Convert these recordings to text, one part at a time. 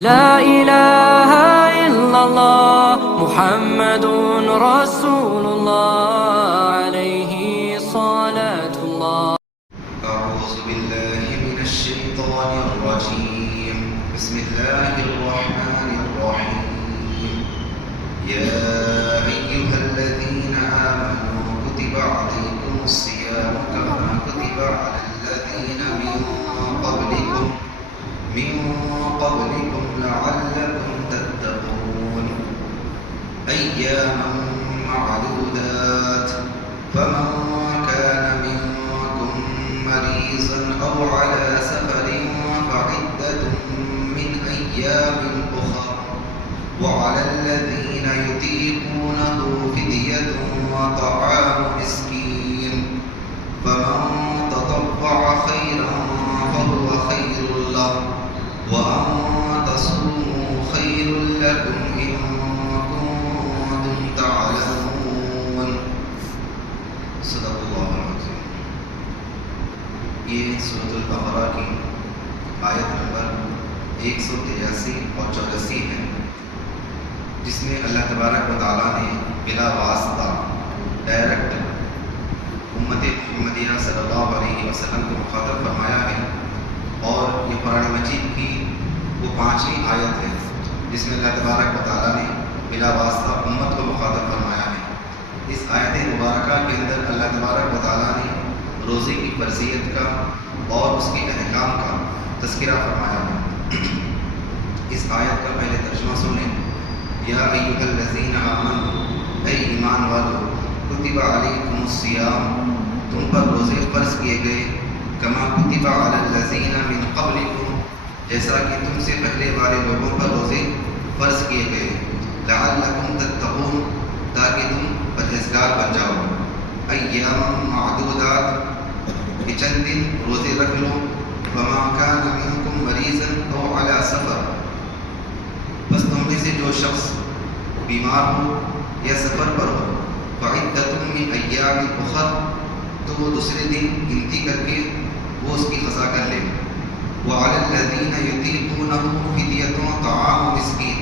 لا إله إلا الله محمد رسول الله عليه صلاة الله. أعوذ بالله من الشيطان الرجيم. بسم الله الرحمن الرحيم. يا أيها الذين آمنوا كتب عليكم الصيام كما كتب على الذين من قبلكم لعلكم تتقون أياما معدودات فمن كان منكم مريضا أو على سفر فعدة من أيام أخر وعلى الذين يطيقونه فدية وطعام مسكين فمن تطوع خيرا فهو خير له وأن تصوموا خير لكم إن كنتم تعلمون. صدق اللہ العظیم. یہ سورۃ البقرہ کی آیت نمبر 183 اور 84 ہے، جس میں اللہ تبارک و تعالیٰ نے بلا واسطہ ڈائریکٹ امت محمدیہ صلی اللہ علیہ وسلم کو مخاطب فرمایا ہے، اور یہ قرآن مجید کی وہ 5ویں آیت ہے جس میں اللہ تبارک و تعالیٰ نے بلا واسطہ امت کو مخاطب فرمایا ہے. اس آیت مبارکہ کے اندر اللہ تبارک و تعالیٰ نے روزے کی فرضیت کا اور اس کے احکام کا تذکرہ فرمایا ہے. اس آیت کا پہلے ترجمہ سن لیں. یا ایھا الذین آمنوا، اے ایمان والو، کتب علیکم الصیام، تم پر روزے فرض کیے گئے، کما کتب علی الذین من قبلکم، جیسا کہ تم سے پہلے والے لوگوں پر روزے فرض کیے گئے، لعلکم تتقون، تاکہ تم پرہیزگار بن جاؤ، ایام معدودات، کہ چند دن روزے رکھ لو، فما کان منکم مریضا او علی سفر، بس تم میں سے جو شخص بیمار ہو یا سفر پر ہو، فعدۃ من ایام اخر، تو وہ دوسرے دن گنتی کر کے وہ اس کی قضا کر لے. وعلی الذین یطیقونہ فدیۃ طعام مسکین،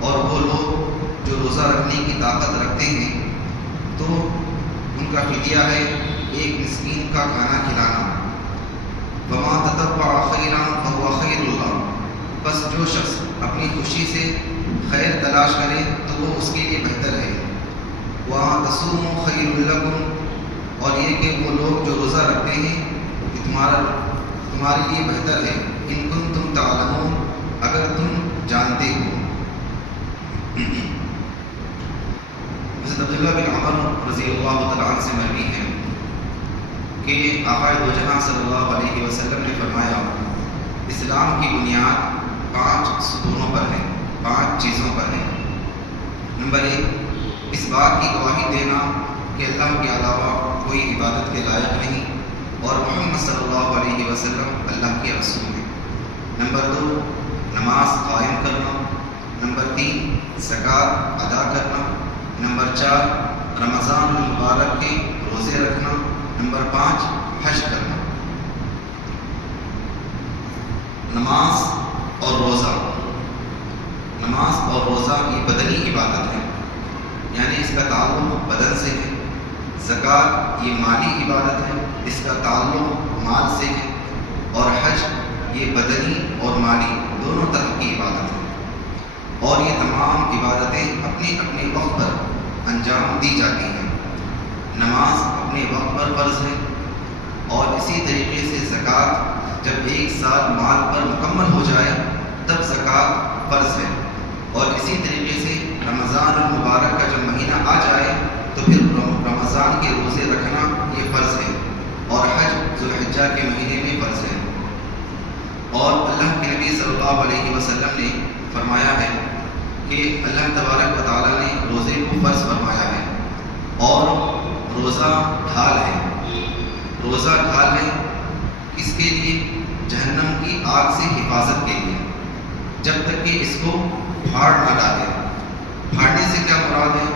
اور وہ لوگ جو روزہ رکھنے کی طاقت رکھتے ہیں تو ان کا فدیہ ہے ایک مسکین کا کھانا کھلانا. وما تطوع خیرا فهو خیر اللہ، بس جو شخص اپنی خوشی سے خیر تلاش کرے تو وہ اس کے لیے بہتر ہے. وَأَن تَصُومُوا خَيْرٌ لَكُمْ، اور یہ کہ وہ لوگ جو روزہ رکھتے ہیں کہ تمہارے لیے بہتر ہے، ان کنتم تعلمون، اگر تم جانتے ہو. حضرت عبداللہ بن عمر رضی اللہ تعالیٰ عنہ سے مروی ہے کہ آقا دو جہاں صلی اللہ علیہ وسلم نے فرمایا، اسلام کی بنیاد 5 ستونوں پر ہے، 5 چیزوں پر ہے. نمبر 1، اس بات کی گواہی دینا کہ اللہ کے علاوہ کوئی عبادت کے لائق نہیں اور محمد صلی اللہ علیہ وسلم اللہ کے رسول ہیں. نمبر 2، نماز قائم کرنا. نمبر 3، زکوٰۃ ادا کرنا. نمبر 4، رمضان المبارک کے روزے رکھنا. نمبر 5، حج کرنا. نماز اور روزہ یہ بدنی عبادت ہے، یعنی اس کا تعلق بدن سے ہے. زکوٰۃ یہ مالی عبادت ہے، اس کا تعلق مال سے ہے. اور حج یہ بدنی اور مالی دونوں طرح کی عبادت ہے. اور یہ تمام عبادتیں اپنے اپنے وقت پر انجام دی جاتی ہیں. نماز اپنے وقت پر فرض ہے، اور اسی طریقے سے زکوٰۃ جب 1 سال مال پر مکمل ہو جائے تب زکوٰۃ فرض ہے. اور اسی طریقے سے رمضان المبارک کا جب مہینہ آ جائے تو پھر رمضان کے روزے رکھنا یہ فرض ہے. اور حج ذوالحجہ کے مہینے میں فرض ہے. اور اللہ کے نبی صلی اللہ علیہ وسلم نے فرمایا ہے کہ اللہ تبارک و تعالیٰ نے روزے کو فرض فرمایا ہے، اور روزہ ڈھال ہے. روزہ ڈھال ہے اس کے لیے جہنم کی آگ سے حفاظت کے لیے، جب تک کہ اس کو پھاڑ نہ ڈالے. پھاڑنے سے کیا مراد ہے؟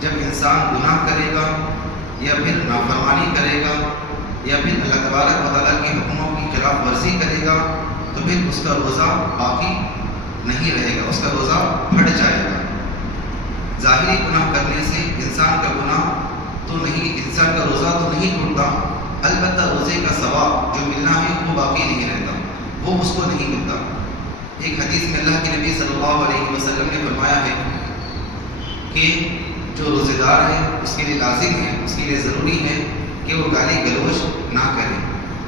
جب انسان گناہ کرے گا یا پھر نافرمانی کرے گا یا پھر اللہ تبارک و تعالیٰ کے حکموں کی خلاف ورزی کرے گا تو پھر اس کا روزہ باقی نہیں رہے گا، اس کا روزہ پھٹ جائے گا۔ ظاہری گناہ کرنے سے انسان کا روزہ تو نہیں ٹوٹتا، البتہ روزے کا ثواب جو ملنا ہے وہ باقی نہیں رہتا، وہ اس کو نہیں ملتا۔ ایک حدیث میں اللہ کے نبی صلی اللہ علیہ وسلم نے فرمایا ہے کہ جو روزے دار ہے اس کے لیے لازم ہے، اس کے لیے ضروری ہے کہ وہ گالی گلوچ نہ کرے۔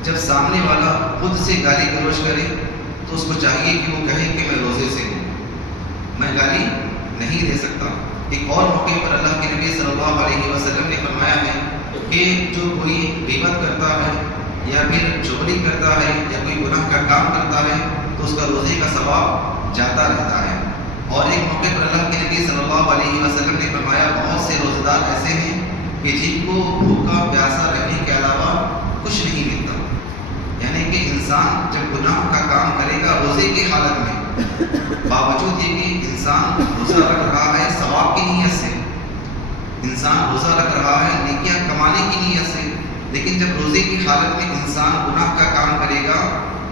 جب سامنے والا خود سے گالی گلوچ کرے تو اس کو چاہیے کہ وہ کہے کہ میں روزے سے ہوں، میں گالی نہیں دے سکتا۔ ایک اور موقع پر اللہ کے نبی صلی اللہ علیہ وسلم نے فرمایا ہے کہ جو کوئی غیبت کرتا ہے یا پھر چغلی کرتا ہے یا کوئی گناہ کا کام کرتا ہے تو اس کا روزے کا ثواب جاتا رہتا ہے۔ اور ایک موقع پر اللہ کے نبی صلی اللہ علیہ وسلم نے فرمایا بہت سے روزے دار ایسے ہیں کہ جن کو بھوکا پیاسا رہنے کے علاوہ کچھ نہیں ملتا، یعنی کہ انسان جب گناہ کا کام کرے گا روزے کی حالت میں، باوجود یہ کہ انسان روزہ رکھ رہا ہے ثواب کی نیت سے، انسان روزہ رکھ رہا ہے نیکیاں کمانے کی نیت سے، لیکن جب روزے کی حالت میں انسان گناہ کا کام کرے گا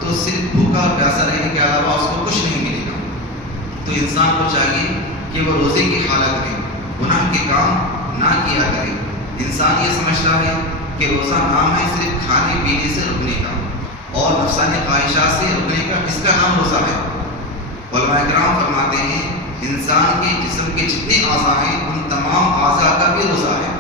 تو صرف بھوکا اور پیاسا رہنے کے علاوہ اس کو کچھ نہیں ملے گا۔ تو انسان کو چاہیے کہ وہ روزے کی حالت میں گناہ کے کام نہ کیا کرے۔ انسان یہ سمجھتا ہے کہ روزہ نام ہے صرف کھانے پینے سے رکنے کا اور نفسانی خواہشات سے رکنے کا، اس کا نام روزہ ہے۔ علماء کرام فرماتے ہیں انسان کے جسم کے جتنے اعضاء ہیں ان تمام اعضاء کا بھی روزہ ہے۔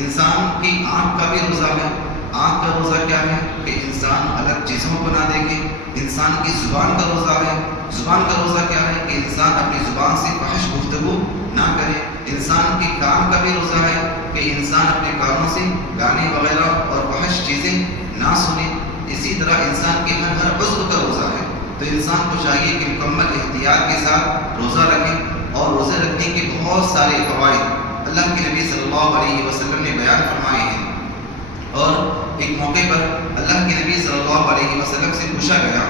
انسان کی آنکھ کا بھی روزہ ہے۔ آنکھ کا روزہ کیا ہے کہ انسان غلط چیزوں کو نہ دیکھے۔ انسان کی زبان کا روزہ ہے۔ زبان کا روزہ کیا ہے کہ انسان اپنی زبان سے فحش گفتگو نہ کرے۔ انسان کے کان کا بھی روزہ ہے کہ انسان اپنے کانوں سے گانے وغیرہ اور فحش چیزیں نہ سنے۔ اسی طرح انسان کے ہر عضو کا روزہ ہے۔ تو انسان کو چاہیے کہ مکمل احتیاط کے ساتھ روزہ رکھے، اور روزے رکھنے کے بہت سارے فوائد اللہ کے نبی صلی اللہ علیہ وسلم نے بیان فرمائے ہیں۔ اور ایک موقع پر اللہ کے نبی صلی اللہ علیہ وسلم سے پوچھا گیا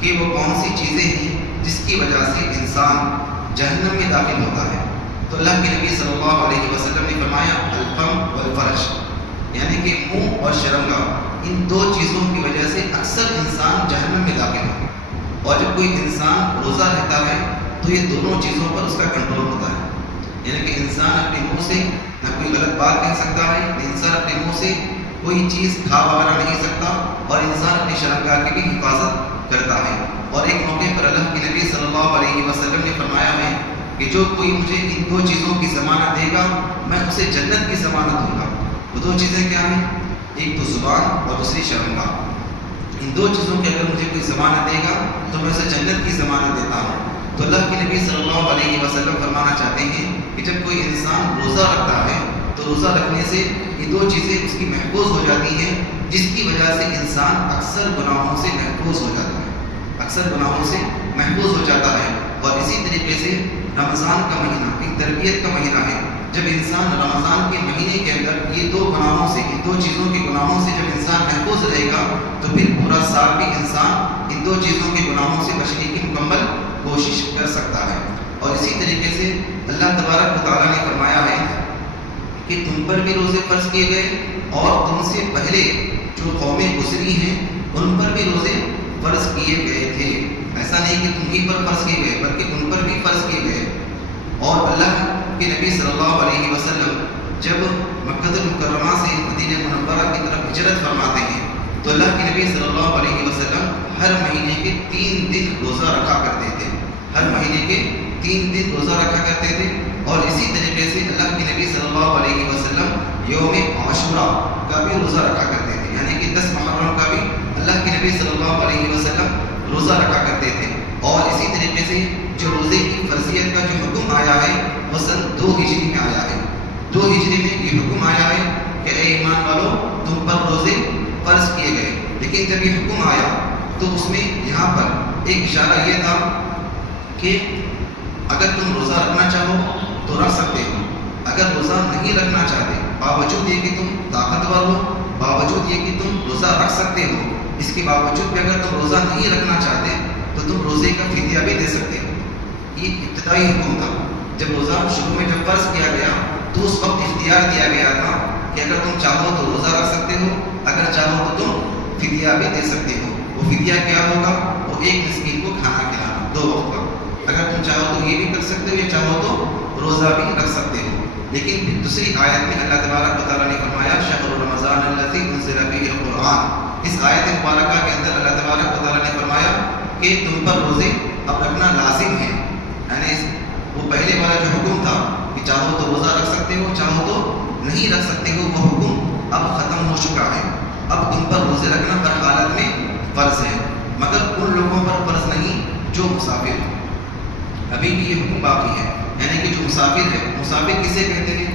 کہ وہ کون سی چیزیں ہیں جس کی وجہ سے انسان جہنم میں داخل ہوتا ہے، تو اللہ کے نبی صلی اللہ علیہ وسلم نے فرمایا الفم والفرج، یعنی کہ منہ اور شرمگاہ، ان دو چیزوں کی وجہ سے اکثر انسان جہنم میں داخل ہوتا ہے۔ اور جب کوئی انسان روزہ رہتا ہے تو یہ دونوں چیزوں پر اس کا کنٹرول ہوتا ہے، یعنی کہ انسان اپنے منہ سے نہ کوئی غلط بات کہہ سکتا ہے، انسان اپنے منہ سے کوئی چیز کھا وغیرہ نہیں سکتا، اور انسان اپنی شرمگاہ کی بھی حفاظت کرتا ہے۔ اور ایک موقع پر اللہ کے نبی صلی اللہ علیہ وسلم نے فرمایا ہے کہ جو کوئی مجھے ان دو چیزوں کی ضمانت دے گا میں اسے جنت کی ضمانت دوں گا۔ وہ دو چیزیں کیا ہیں؟ ایک تو زبان اور دوسری شرمگاہ۔ ان دو چیزوں کی اگر مجھے کوئی ضمانت دے گا تو میں اسے جنت کی ضمانت دیتا ہوں۔ تو اللہ کے نبی صلی اللہ علیہ وسلم فرمانا چاہتے ہیں کہ جب کوئی انسان روزہ رکھتا ہے تو روزہ رکھنے سے یہ دو چیزیں اس کی محفوظ ہو جاتی ہیں، جس کی وجہ سے انسان اکثر گناہوں سے محفوظ ہو جاتا ہے، اکثر گناہوں سے محفوظ ہو جاتا ہے۔ اور اسی طریقے سے رمضان کا مہینہ ایک تربیت کا مہینہ ہے۔ جب انسان رمضان کے مہینے کے اندر یہ دو گناہوں سے، ان دو چیزوں کے گناہوں سے جب انسان محفوظ رہے گا تو پھر پورا سال بھی انسان ان دو چیزوں کے گناہوں سے بچنے کی مکمل کوشش کر سکتا ہے۔ اور اسی طریقے سے اللہ تبارک و تعالیٰ نے فرمایا ہے کہ تم پر بھی روزے فرض کیے گئے اور تم سے پہلے جو قومیں گزری ہیں ان پر بھی روزے فرض کیے گئے تھے۔ ایسا نہیں کہ تم ہی پر فرض کیے گئے بلکہ ان پر بھی فرض کیے گئے۔ اور اللہ کہ نبی صلی اللہ علیہ وسلم جب مکہ المکرمہ سے مدینہ منورہ کی طرف ہجرت فرماتے ہیں تو اللہ کے نبی صلی اللہ علیہ وسلم ہر مہینے کے 3 دن روزہ رکھا کرتے تھے، ہر مہینے کے 3 دن روزہ رکھا کرتے تھے۔ اور اسی طریقے سے اللہ کے نبی صلی اللہ علیہ وسلم یوم عاشوراء کا بھی روزہ رکھا کرتے تھے، یعنی کہ 10 محرم کا بھی اللہ کے نبی صلی اللہ علیہ وسلم روزہ رکھا کرتے تھے۔ اور اسی طریقے سے جو روزے کی فرضیت کا جو حکم آیا ہے وہ سن 2 ہجری میں آیا ہے۔ 2 ہجری میں یہ حکم آیا ہے کہ اے ایمان والو تم پر روزے فرض کیے گئے، لیکن جب یہ حکم آیا تو اس میں یہاں پر ایک اشارہ یہ تھا کہ اگر تم روزہ رکھنا چاہو تو رکھ سکتے ہو، اگر روزہ نہیں رکھنا چاہتے باوجود یہ کہ تم طاقتور ہو، باوجود یہ کہ تم روزہ رکھ سکتے ہو، اس کے باوجود بھی اگر تم روزہ نہیں رکھنا چاہتے تو تم روزے کا فدیہ بھی دے سکتے ہو۔ یہ ابتدائی حکم تھا۔ جب روزہ شروع میں جب فرض کیا گیا تو اس وقت اختیار دیا گیا تھا کہ اگر تم چاہو تو روزہ رکھ سکتے ہو، اگر چاہو تو تم فدیہ بھی دے سکتے ہو۔ وہ فدیہ کیا ہوگا؟ وہ ایک مسکین کو کھانا کھلانا 2 وقت کا۔ اگر چاہو تو یہ بھی کر سکتے ہو یا چاہو تو روزہ بھی رکھ سکتے ہو. لیکن پھر دوسری آیت میں اللہ تبارک و تعالیٰ نے فرمایا شہر رمضان الذی انزل فیہ القرآن. اس آیت مبارکہ کے اندر اللہ تبارک و تعالیٰ نے فرمایا کہ تم پر روزے اب رکھنا لازم ہے. یعنی وہ پہلے والا جو حکم تھا کہ چاہو تو روزہ رکھ سکتے ہو چاہو تو نہیں رکھ سکتے ہو، وہ حکم اب ختم ہو چکا ہے. اب تم پر روزے رکھنا ہر حالت میں فرض ہے، مگر ان لوگوں پر فرض نہیں جو مسافر ہو. ابھی بھی یہ حکم باقی ہے، یعنی کہ جو مسافر ہے. مسافر کسے کہتے ہیں؟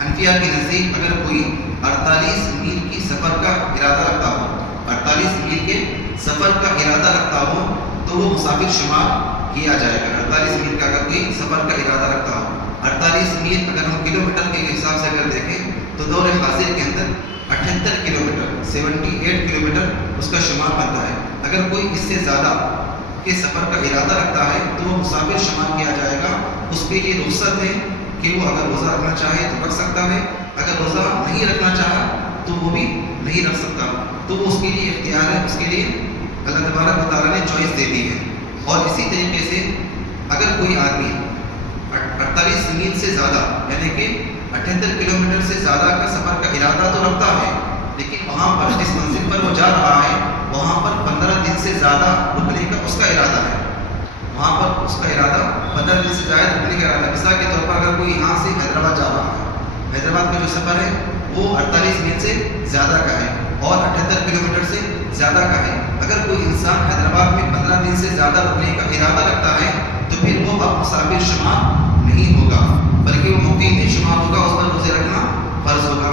حنفیہ کے نزدیک اگر کوئی 48 میل کی سفر کا ارادہ رکھتا ہو، 48 میل کے سفر کا ارادہ رکھتا ہو تو وہ مسافر شمار کیا جائے گا. 48 میل کا اگر کوئی سفر کا ارادہ رکھتا ہو، 48 میل اگر ہم کلومیٹر کے حساب سے اگر دیکھیں تو دور حاضر کے اندر 78 کلومیٹر 78 کلومیٹر اس کا شمار بنتا ہے. اگر کوئی اس سے زیادہ کے سفر کا ارادہ رکھتا ہے تو وہ مسافر شمار کیا جائے گا. اس کے لیے رخصت ہے کہ وہ اگر روزہ رکھنا چاہے تو رکھ سکتا ہے، اگر روزہ نہیں رکھنا چاہا تو وہ بھی نہیں رکھ سکتا. تو وہ اس کے لیے اختیار ہے، اس کے لیے اللہ تبارک و تعالیٰ نے چوائس دے دی ہے. اور اسی طریقے سے اگر کوئی آدمی 48 میل سے زیادہ یعنی کہ 78 کلومیٹر سے زیادہ کا سفر کا ارادہ تو رکھتا ہے، لیکن وہاں پر جس منزل پر وہ جا رہا ہے وہاں پر 15 دن سے زیادہ رکنے کا اس کا ارادہ ہے. وہاں پر اس کا ارادہ 15 دن سے زیادہ رکنے کا ارادہ. مثال کے طور پر اگر کوئی یہاں سے حیدرآباد جا رہا ہے، حیدرآباد کا جو سفر ہے وہ 48 میل سے زیادہ کا ہے اور 78 کلومیٹر سے زیادہ کا ہے. اگر کوئی انسان حیدرآباد میں 15 دن سے زیادہ رکنے کا ارادہ رکھتا ہے تو پھر وہ اب مسافر شمار نہیں ہوگا بلکہ وہ مقیم ہی شمار ہوگا، اس پر روزے رکھنا فرض ہوگا.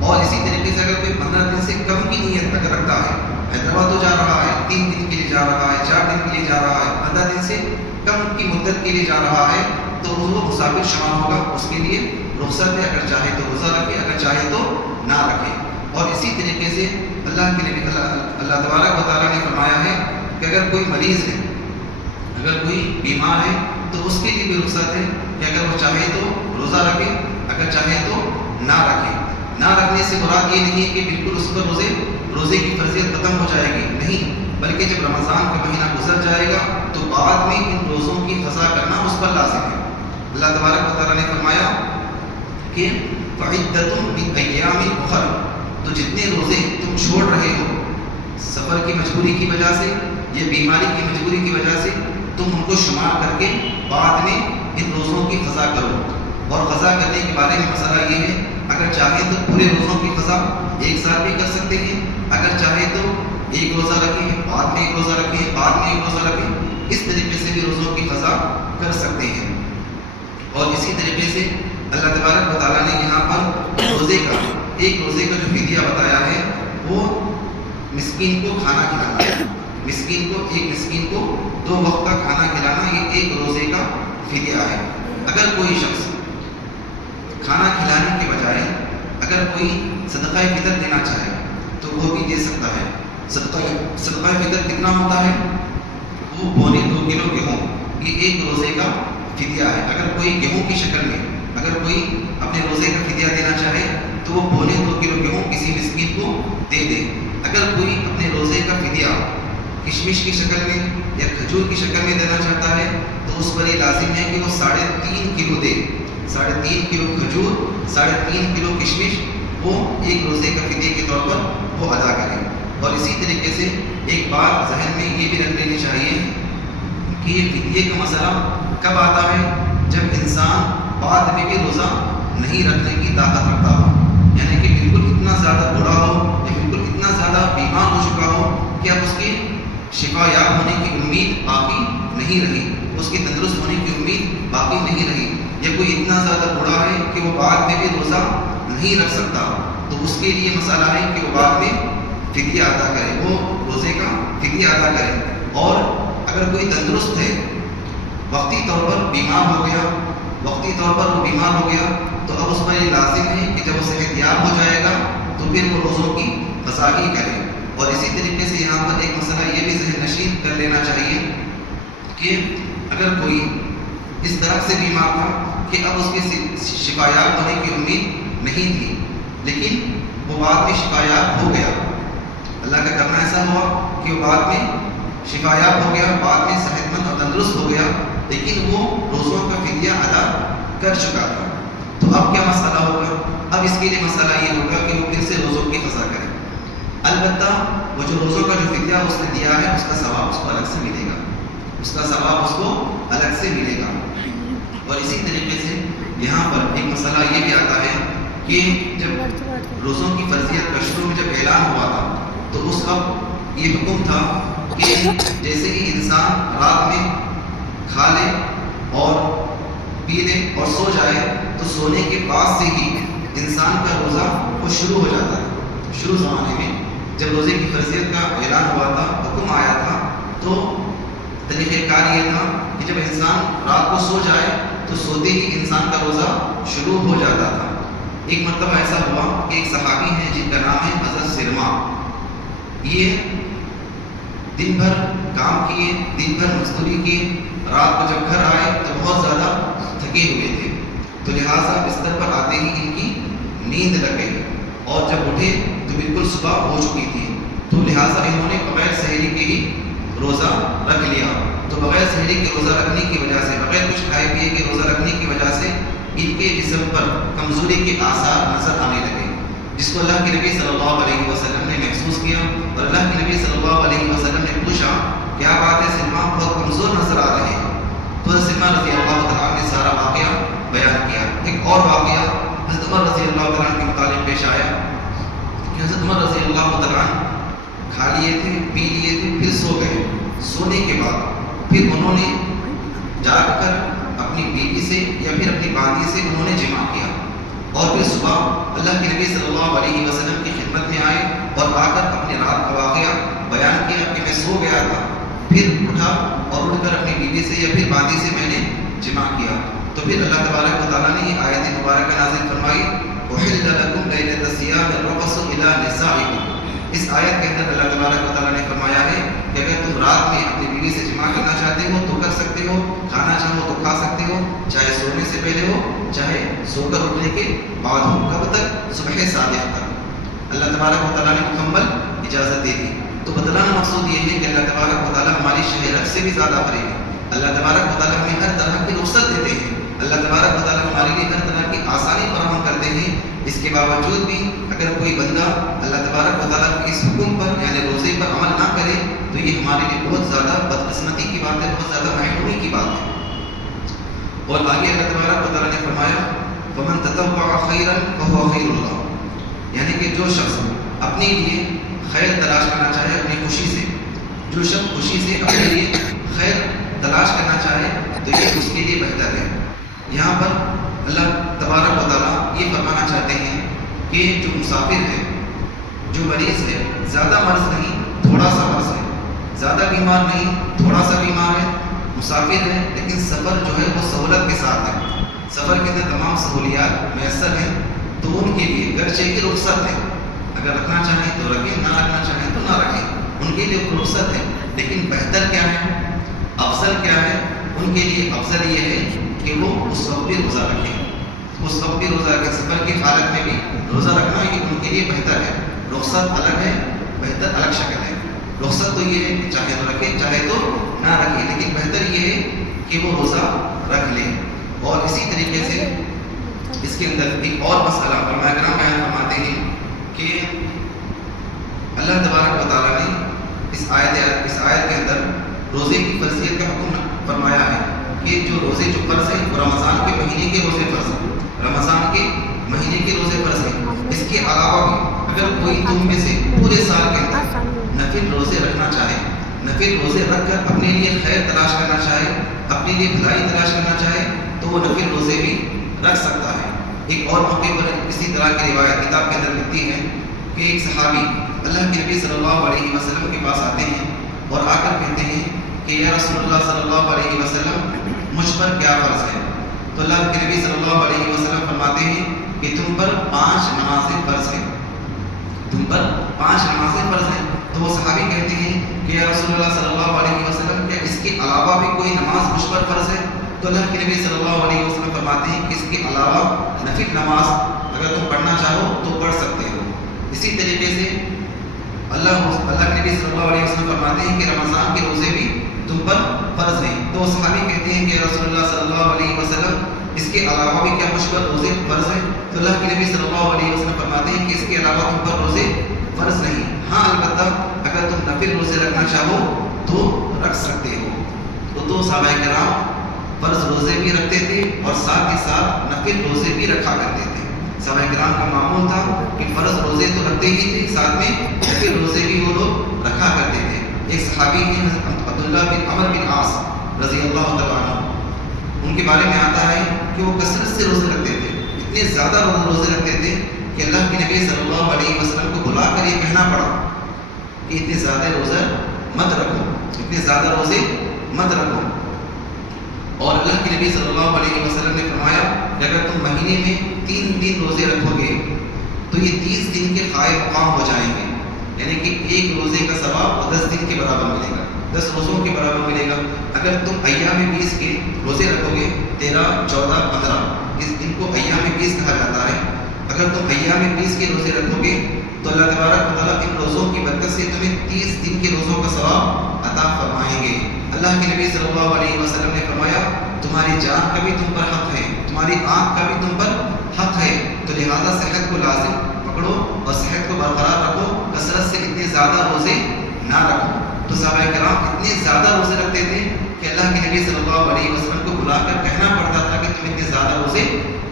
اور اسی طریقے سے اگر کوئی 15 دن سے کم کی نیت اگر رکھتا ہے، حیدرآباد تو جا رہا ہے، 3 دن کے لیے جا رہا ہے، 4 دن کے لیے جا رہا ہے، 15 دن سے کم کی مدت کے لیے جا رہا ہے تو وہ مسافر شمار ہوگا. اس کے لیے رخصت ہے، اگر چاہے تو روزہ رکھے اگر چاہے تو نہ رکھے. اور اسی طریقے سے اللہ کے نبی اللہ تبارک و تعالیٰ نے فرمایا ہے کہ اگر کوئی مریض ہے، اگر کوئی بیمار ہے تو اس کے لیے بھی رخصت ہے کہ اگر وہ چاہے تو روزہ رکھے اگر چاہے تو نہ رکھے. نہ رکھنے سے مراد یہ نہیں ہے کہ بالکل اس پر روزے کی فرضیت ختم ہو جائے گی، نہیں، بلکہ جب رمضان کا مہینہ گزر جائے گا تو بعد میں ان روزوں کی قضا کرنا اس پر لازم ہے. اللہ تبارک و تعالیٰ نے فرمایا کہ فعدۃ من ایام اخر، تو جتنے روزے تم چھوڑ رہے ہو سفر کی مجبوری کی وجہ سے یا بیماری کی مجبوری کی وجہ سے، تم ان کو شمار کر کے بعد میں ان روزوں کی قضا کرو. اور قضا کرنے کے بارے میں مسئلہ یہ ہے اگر چاہیں تو پورے روزوں کی قضا ایک ساتھ بھی کر سکتے ہیں، اگر چاہے تو ایک روزہ رکھیں بعد میں ایک روزہ رکھیں بعد میں ایک روزہ رکھیں، اس طریقے سے بھی روزوں کی قضا کر سکتے ہیں. اور اسی طریقے سے اللہ تبارک و تعالیٰ نے یہاں پر ایک روزے کا جو فدیہ بتایا ہے وہ مسکین کو کھانا کھلانا ہے. ایک مسکین کو 2 وقت کا کھانا کھلانا یہ ایک روزے کا فدیہ ہے. اگر کوئی شخص کھانا کھلانے کے بجائے اگر کوئی صدقہ فطر دینا چاہے تو وہ بھی دے سکتا ہے. صدقہ فطر کتنا ہوتا ہے؟ وہ 2.25 کلو گیہوں، یہ ایک روزے کا فدیہ ہے. اگر کوئی گیہوں کی شکل میں اگر کوئی اپنے روزے کا فدیہ دینا چاہے تو وہ 2.25 کلو گیہوں کسی مسکین کو دے دے. اگر کوئی اپنے روزے کا فدیہ کشمش کی شکل میں یا کھجور کی شکل میں دینا چاہتا ہے تو اس پر یہ لازم ہے کہ وہ 3.5 کلو دے. 3.5 کلو کھجور 3.5 کلو کشمش وہ ایک روزے کا فدیے کے طور پر وہ ادا کرے. اور اسی طریقے سے ایک بات ذہن میں یہ بھی رکھ لینی چاہیے کہ یہ فدیے کا مسئلہ کب آتا ہے؟ جب انسان بعد میں بھی روزہ نہیں رکھنے کی طاقت رکھتا ہو، یعنی کہ بالکل اتنا زیادہ بڑا ہو یا بالکل اتنا زیادہ بیمار ہو چکا ہو کہ اب اس کی شفا یاب ہونے کی امید باقی نہیں رہی، اس کی تندرست ہونے کی امید باقی نہیں رہی، یا کوئی اتنا زیادہ بڑا ہے کہ وہ بعد میں بھی روزہ نہیں رکھ سکتا، تو اس کے لیے مسئلہ ہے کہ وہ بعد میں فدیہ ادا کرے، وہ روزے کا فدیہ ادا کرے. اور اگر کوئی تندرست ہے، وقتی طور پر بیمار ہو گیا تو اب اس پر یہ لازم ہے کہ جب وہ صحت یاب ہو جائے گا تو پھر وہ روزوں کی قضا ہی کرے. اور اسی طریقے سے یہاں پر ایک مسئلہ یہ بھی ذہن نشین کر لینا چاہیے کہ اگر کوئی اس طرح سے بیمار تھا کہ اب اس کے شفایاب ہونے کی امید نہیں تھی، لیکن وہ بعد میں شفایاب ہو گیا، اللہ کا کرنا ایسا ہوا کہ وہ بعد میں شفایاب ہو گیا، بعد میں صحت مند اور تندرست ہو گیا، لیکن وہ روزوں کا فدیہ ادا کر چکا تھا. تو اب کیا مسئلہ ہوگا؟ اب اس کے لیے مسئلہ یہ ہوگا کہ وہ پھر سے روزوں کی قضا کرے. البتہ وہ جو روزوں کا جو فدیہ اس نے دیا ہے اس کا ثواب اس کو الگ سے ملے گا، اس کا ثواب اس کو الگ سے ملے گا. اور اسی طریقے سے یہاں پر ایک مسئلہ یہ بھی آتا ہے کہ جب روزوں کی فرضیت کا شروع میں جب اعلان ہوا تھا تو اس وقت یہ حکم تھا کہ جیسے کہ انسان رات میں کھا لے اور پی لے اور سو جائے تو سونے کے بعد سے ہی انسان کا روزہ وہ شروع ہو جاتا ہے. شروع زمانے میں جب روزے کی فرضیت کا اعلان ہوا تھا، حکم آیا تھا، تو طریقہ کار یہ تھا کہ جب انسان رات کو سو جائے تو سوتے ہی انسان کا روزہ شروع ہو جاتا تھا. ایک مرتبہ ایسا ہوا کہ ایک صحابی ہیں جن کا نام ہے حضرت سرما. یہ دن بھر کام کیے، دن بھر مزدوری کی، رات کو جب گھر آئے تو بہت زیادہ تھکے ہوئے تھے، تو لہٰذا بستر پر آتے ہی ان کی نیند لگ گئی اور جب اٹھے تو بالکل صبح ہو چکی تھی. تو لہٰذا انہوں نے بغیر سحری کے ہی روزہ رکھ لیا. تو بغیر سحری کے روزہ رکھنے کی وجہ سے، بغیر کچھ کھائے پیے کے روزہ رکھنے کی وجہ سے ان کے جسم پر کمزوری کے آثار نظر آنے لگے، جس کو اللہ کے نبی صلی اللہ علیہ وسلم نے محسوس کیا. اور اللہ کے نبی صلی اللہ علیہ وسلم نے پوچھا کیا بات ہے سلما بہت کمزور نظر آ رہے ہیں؟ تو سلما رضی اللہ تعالیٰ نے سارا واقعہ بیان کیا. ایک اور واقعہ حضرت عمر رضی اللہ تعالیٰ کے متعلق پیش آیا کہ حضرت عمر رضی اللہ تعالیٰ کھا لیے تھے، پی لیے تھے، پھر سو گئے. سونے کے بعد پھر انہوں نے جاگ کر اپنی بیوی سے یا پھر اپنی باندھی سے انہوں نے جمع کیا اور پھر صبح اللہ کے نبی صلی اللہ علیہ وسلم کی خدمت میں آئے اور آ کر اپنے رات کا واقعہ بیان کیا کہ میں سو گیا تھا، پھر اٹھا اور اٹھ کر اپنی بیوی سے یا پھر باندھی سے میں نے جمع کیا. تو پھر اللہ تبارک و تعالیٰ نے یہ آیت مبارکہ نازل فرمائی احل لکم لیلۃ الصیام الرفث الی نسائکم. اس آیت کے اندر اللہ تبارک و تعالیٰ نے فرمایا ہے کہ اگر تم رات میں اپنی بیوی سے جمع کرنا چاہتے ہو تو کر سکتے ہو، کھانا چاہو تو کھا سکتے ہو، چاہے سونے سے پہلے ہو چاہے سو کر اٹھنے کے بعد ہو. کب تک؟ صبح صادق تک. اللہ تبارک و تعالیٰ نے مکمل اجازت دے دی. تو بتلانا مقصود یہ ہے کہ اللہ تبارک و تعالیٰ ہماری شہرت سے بھی زیادہ فریب ہے. اللہ تبارک و تعالیٰ ہمیں ہر طرح کی رخصت دیتے ہیں، اللہ تبارک و تعالیٰ ہمارے لیے ہر طرح کی آسانی فراہم کرتے ہیں. اس کے باوجود بھی اگر کوئی بندہ اللہ تبارک و تعالیٰ کے اس حکم پر یعنی روزے پر عمل نہ کرے تو یہ ہمارے لیے بہت زیادہ بدقسمتی کی بات ہے، بہت زیادہ محرومی کی بات ہے. اور آگے اللہ تبارک و تعالیٰ نے فرمایا فَمَن تَطَوَّعَ خَيْرًا فَهُوَ خَيْرٌ لَهُ. یعنی کہ جو شخص اپنے لیے خیر تلاش کرنا چاہے اپنی خوشی سے، جو شخص خوشی سے اپنے لیے خیر تلاش کرنا چاہے تو یہ اس کے لیے بہتر ہے. یہاں پر اللہ تبارک و تعالیٰ یہ فرمانا چاہتے ہیں کہ جو مسافر ہے، جو مریض ہے، زیادہ مرض نہیں تھوڑا سا مرض ہے، زیادہ بیمار نہیں تھوڑا سا بیمار ہے، مسافر ہے لیکن سفر جو ہے وہ سہولت کے ساتھ ہے، سفر کے اندر تمام سہولیات میسر ہیں، تو ان کے لیے گرچہ کی رخصت ہے، اگر رکھنا چاہیں تو رکھیں، نہ رکھنا چاہیں تو نہ رکھیں، ان کے لیے رخصت ہے. لیکن بہتر کیا ہے، افضل کیا ہے؟ ان کے لیے افضل یہ ہے کہ وہ اس وقت بھی روزہ رکھیں، اس وقت بھی روزہ رکھیں، سفر کی حالت میں بھی روزہ رکھنا یہ ان کے لیے بہتر ہے. رخصت الگ ہے، بہتر الگ شکل ہے. رخصت تو یہ ہے کہ چاہے تو رکھیں چاہے تو نہ رکھیں، لیکن بہتر یہ ہے کہ وہ روزہ رکھ لیں. اور اسی طریقے سے اس کے اندر ایک اور مسئلہ علماء کرام بیان فرماتے ہیں کہ اللہ تبارک و تعالیٰ نے اس آیت کے اندر روزے کی فرضیت کا حکم فرمایا ہے کہ جو روزے جو فرض ہیں وہ رمضان کے مہینے کے روزے فرض ہیں، رمضان کے مہینے کے روزے فرض ہیں. اس کے علاوہ بھی اگر کوئی تم میں سے پورے سال کے اندر نفل روزے رکھنا چاہے، نفل روزے رکھ کر اپنے لیے خیر تلاش کرنا چاہے، اپنے لیے بھلائی تلاش کرنا چاہے تو وہ نفل روزے بھی رکھ سکتا ہے. ایک اور موقع پر اسی طرح کی روایت کتاب کے اندر ملتی ہے کہ ایک صحابی اللہ کے نبی صلی اللہ علیہ وسلم کے پاس آتے ہیں اور آ کر کہتے ہیں کہ یا رسول اللہ صلی اللہ علیہ وسلم مجھ پر کیا فرض ہے؟ تو اللہ کے نبی صلی اللہ علیہ وسلم فرماتے ہیں کہ تم پر 5 نمازیں فرض ہیں، تم پر 5 نمازیں فرض ہیں. تو وہ صحابی کہتے ہیں کہ یا رسول اللہ صلی اللہ علیہ وسلم کیا اس کے علاوہ بھی کوئی نماز مجھ پر فرض ہے؟ تو اللہ کے نبی صلی اللہ علیہ وسلم فرماتے ہیں کہ اس کے علاوہ نفل نماز اگر تم پڑھنا چاہو تو پڑھ سکتے ہو. اسی طریقے سے اللہ کے نبی صلی اللہ علیہ وسلم فرماتے ہیں کہ رمضان کے روزے بھی تم پر فرض ہیں۔ تو صحابی کہتے ہیں کہ رسول اللہ صلی اللہ علیہ وسلم اس کے علاوہ بھی کیا مجھ پر روزے فرض ہیں؟ تو اللہ کے نبی صلی اللہ علیہ وسلم فرماتے ہیں کہ اس کے علاوہ تم پر روزے فرض نہیں، ہاں البتہ اگر تم نفل روزے رکھنا چاہو تو رکھ سکتے ہو۔ تو صحابہ کرام فرض روزے بھی رکھتے تھے اور ساتھ ہی ساتھ نفل روزے بھی رکھا کرتے تھے۔ صحابہ کرام کا معمول تھا کہ فرض روزے تو رکھتے ہی تھے، ساتھ میں نفل روزے بھی وہ لوگ رکھا کرتے تھے۔ ایک صحابی ہیں عبداللہ بن عمر بن عاص رضی اللہ تعالیٰ عنہ، ان کے بارے میں آتا ہے کہ وہ کثرت سے روزے رکھتے تھے، اتنے زیادہ روزے رکھتے تھے کہ اللہ کے نبی صلی اللہ علیہ وسلم کو بلا کر یہ کہنا پڑا کہ اتنے زیادہ روزے مت رکھو، اتنے زیادہ روزے مت رکھو۔ اور اللہ کے نبی صلی اللہ علیہ وسلم نے فرمایا کہ اگر تم مہینے میں 3 دن روزے رکھو گے تو یہ 30 دن کے قائم مقام ہو جائیں گے، یعنی کہ ایک روزے کا ثواب 10 دن کے برابر ملے گا، 10 روزوں کے برابر ملے گا۔ اگر تم ایام 20 کے روزے رکھو گے 13، 14، 15، اس دن کو ایام 20 کہا جاتا ہے، اگر تم ایام 20 کے روزے رکھو گے تو اللہ تبارک و تعالیٰ ان روزوں کی برکت سے تمہیں 30 دن کے روزوں کا ثواب عطا فرمائیں گے۔ اللہ کے نبی صلی اللہ علیہ وسلم نے فرمایا تمہاری جان کا بھی تم پر حق ہے، تمہاری آنکھ کا بھی تم پر حق ہے، تو لہٰذا صحت کو لازم پکڑو اور صحت کو برقرار رکھو، کثرت سے اتنے زیادہ روزے نہ رکھو۔ تو صحابہ کرام اتنے زیادہ روزے رکھتے تھے کہ اللہ کے نبی صلی اللہ علیہ وسلم کو بلا کر کہنا پڑتا تھا کہ تم اتنے زیادہ روزے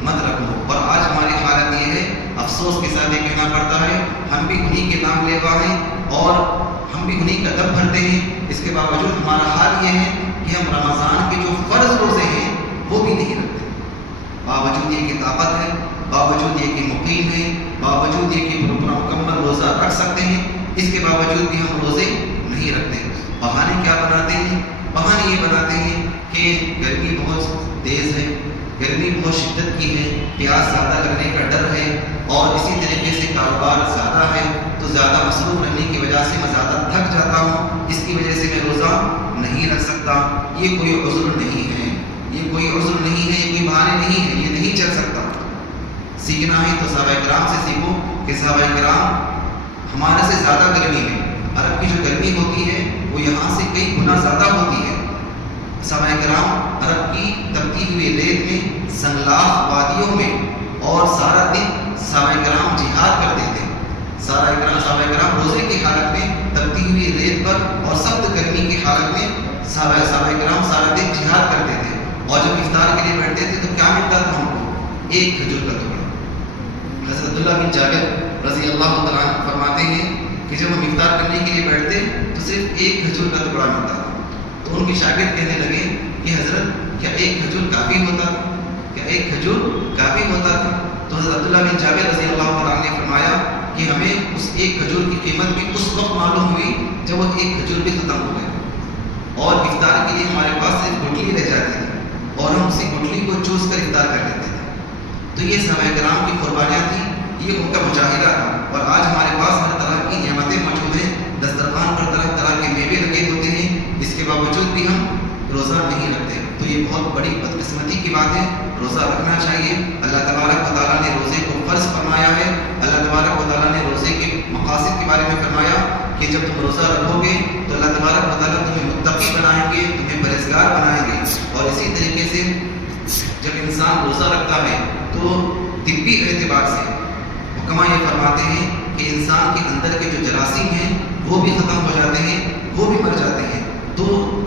مت رکھو۔ اور آج ہماری حالت یہ ہے، افسوس کے ساتھ یہ کہنا پڑتا ہے، ہم بھی انہی کے نام لیوا ہیں اور ہم بھی انہی کا دم بھرتے ہیں، اس کے باوجود ہمارا حال یہ ہے کہ ہم رمضان کے جو فرض روزے ہیں وہ بھی نہیں رکھتے، باوجود یہ کہ طاقت ہے، باوجود یہ کہ مقیم ہے، باوجود یہ کہ پورا مکمل روزہ رکھ سکتے ہیں، اس کے باوجود بھی ہم روزے نہیں رکھتے۔ بہانے کیا بناتے ہیں؟ بہانے یہ بناتے ہیں کہ گرمی بہت تیز ہے، گرمی بہت شدت کی ہے، پیاس زیادہ لگنے کا ڈر ہے، اور اسی طریقے سے کاروبار زیادہ ہے تو زیادہ مصروف رہنے کی وجہ سے میں زیادہ تھک جاتا ہوں، اس کی وجہ سے میں روزہ نہیں رکھ سکتا۔ یہ کوئی عذر نہیں ہے، یہ کوئی عذر نہیں ہے، یہ کوئی بہانے نہیں ہے، یہ نہیں چل سکتا۔ سیکھنا ہے تو صحابہ کرام سے سیکھو کہ صحابہ کرام ہمارے سے زیادہ گرمی ہے، عرب کی جو گرمی ہوتی ہے وہ یہاں سے کئی گنا زیادہ ہوتی ہے۔ صحابہ کرام عرب کی تپتی ہوئی ریت میں، سنگلاخ وادیوں میں، اور سارا دن صحابہ کرام جہاد کرتے تھے۔ صحابہ کرام روزے کی حالت میں تپتی ہوئی ریت پر اور سخت گرمی کی حالت میں صحابہ کرام سارا دن جہاد کرتے تھے، اور جب افطار کے لیے بیٹھتے تھے تو کیا ملتا تھا ہم کو؟ ایک کھجور کا ٹکڑا۔ حضرت عبداللہ بن جابر رضی اللہ تعالیٰ عنہ فرماتے ہیں کہ جب ہم افطار کرنے کے لیے بیٹھتے تو صرف ایک کھجور کا ٹکڑا ملتا تھا۔ تو ان کے شاگرد کہنے لگے کہ حضرت کیا ایک کھجور کافی ہوتا تھا؟ کیا ایک کھجور کافی ہوتا تھا؟ تو حضرت عبداللہ بن جابر رضی اللہ تعالیٰ عنہ نے فرمایا کہ ہمیں اس ایک کھجور کی قیمت بھی اس وقت معلوم ہوئی جب وہ ایک کھجور بھی ختم ہو گئے، اور افطار کے لیے ہمارے پاس صرف گٹلی رہ جاتی تھی، اور ہم اسی گٹلی کو چوس کر افطار کر لیتے تھے۔ تو یہ صحابہ کرام کی قربانیاں تھیں، یہ ان کا مجاہدہ تھا۔ اور آج ہمارے پاس ہر طرح کی نعمتیں موجود ہیں، دسترخوان پر طرح طرح کے میوے لگے ہوتے ہیں، اس کے باوجود بھی ہم روزہ نہیں رکھتے۔ تو یہ بہت بڑی بدقسمتی کی بات ہے، روزہ رکھنا چاہیے۔ اللہ تبارک و تعالیٰ نے روزے کو فرض فرمایا ہے، اللہ تبارک و تعالیٰ نے روزے کے مقاصد کے بارے میں فرمایا کہ جب تم روزہ رکھو گے تو اللہ تبارک و تعالیٰ تمہیں متقی بنائیں گے، تمہیں پرہیزگار بنائیں گے۔ اور اسی طریقے سے جب انسان روزہ رکھتا ہے تو طبی اعتبار سے حکماء یہ فرماتے ہیں کہ انسان کے اندر کے جو جراثیم ہیں وہ بھی ختم ہو جاتے ہیں، وہ بھی مر جاتے ہیں۔ تو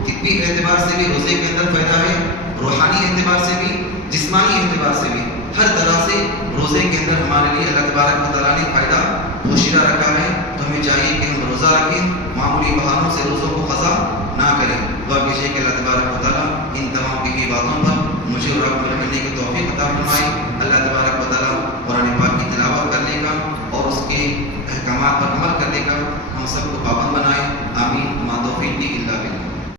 طبی اعتبار سے بھی روزے کے اندر فائدہ ہے، روحانی اعتبار سے بھی، جسمانی اعتبار سے بھی، ہر طرح سے روزے کے اندر ہمارے لیے اللہ تبارک و تعالیٰ نے فائدہ پوشیدہ رکھا ہے۔ تو ہمیں چاہیے کہ ہم روزہ رکھیں، معمولی بہانوں سے روزوں کو قضا نہ کریں۔ دعا کیجیے کہ اللہ تبارک و تعالیٰ ان تمام کی باتوں پر مجھے اور آپ کو رہنے کی توفیق عطا فرمائے۔ اللہ تبارک و تعالیٰ قرآن پاک کی تلاوت کرنے کا اور اس کے احکامات پر عمل کرنے کا ہم سب کو پابند بنائے۔ آمین۔ ما توفیقی الا باللہ۔